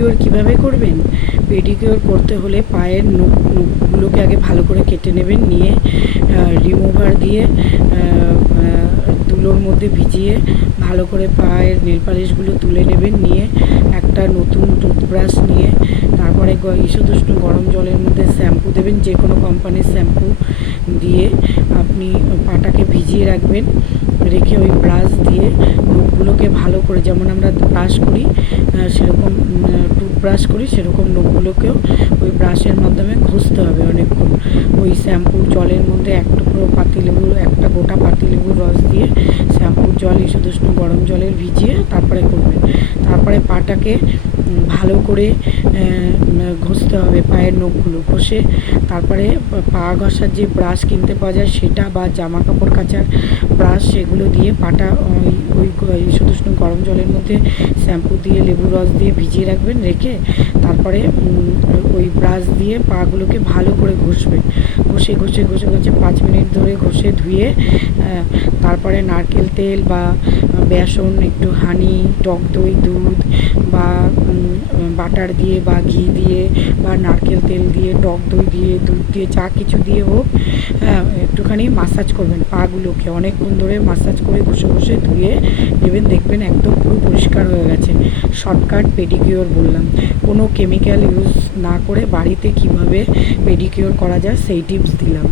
Pedicure কিভাবে করবেন? Pedicure করতে হলে পায়ের নখগুলোকে আগে ভালো করে কেটে নেবেন, নিয়ে রিমুভার দিয়ে তুলোর মধ্যে ভিজিয়ে ভালো করে পায়ের নেল পালিশগুলো তুলে নেবেন। নিয়ে একটা নতুন টুথব্রাশ নিয়ে তারপরে ঈষদুষ্ণ গরম জলের মধ্যে শ্যাম্পু দেবেন, যে কোনো কোম্পানির শ্যাম্পু দিয়ে আপনি পাটাকে ভিজিয়ে রাখবেন। রেখে ওই ব্রাশ দিয়ে নখগুলোকে ভালো করে, যেমন আমরা ব্রাশ করি সেরকম টুথব্রাশ করি, সেরকম নখগুলোকেও ওই ব্রাশের মাধ্যমে ঘষতে হবে অনেকক্ষণ। ওই শ্যাম্পুর জলের মধ্যে এক টুকরো পাতিলেবুর, একটা গোটা পাতিলেবুর রস দিয়ে শ্যাম্পুর জল ঈষদুষ্ণ গরম জলের ভিজিয়ে তারপরে করবেন। তারপরে পাটাকে ভালো করে ঘষতে হবে, পায়ের নখগুলো ঘষে তারপরে পা ঘষার যে ব্রাশ কিনতে পাওয়া যায় সেটা, বা জামা কাপড় কাচার ব্রাশ, সেগুলো দিয়ে পাটা ওই ঈষদুষ্ণ গরম জলের মধ্যে শ্যাম্পু দিয়ে লেবুর রস দিয়ে ভিজিয়ে রাখবেন। রেখে তারপরে ওই ব্রাশ দিয়ে পাগুলোকে ভালো করে ঘষবেন। ঘষে 5 মিনিট ধরে ঘষে ধুয়ে তারপরে নারকেল তেল বা বেসন, একটু হানি, টক দই, দুধ বা বাটার দিয়ে বা ঘি দিয়ে বা নারকেল তেল দিয়ে, টক দই দিয়ে, দুধ দিয়ে, যা কিছু দিয়ে হোক, একটুখানি মাসাজ করবেন পাগুলোকে, অনেকক্ষণ ধরে মাসাজ করে ঘষে ধুয়ে নেবেন। দেখবেন একদম পুরো পরিষ্কার হয়ে গেছে। শর্টকাট পেডিকিওর বললাম, কোনো কেমিক্যাল ইউজ না করে বাড়িতে কিভাবে পেডিকিওর করা যায় সেই টিপস দিলাম।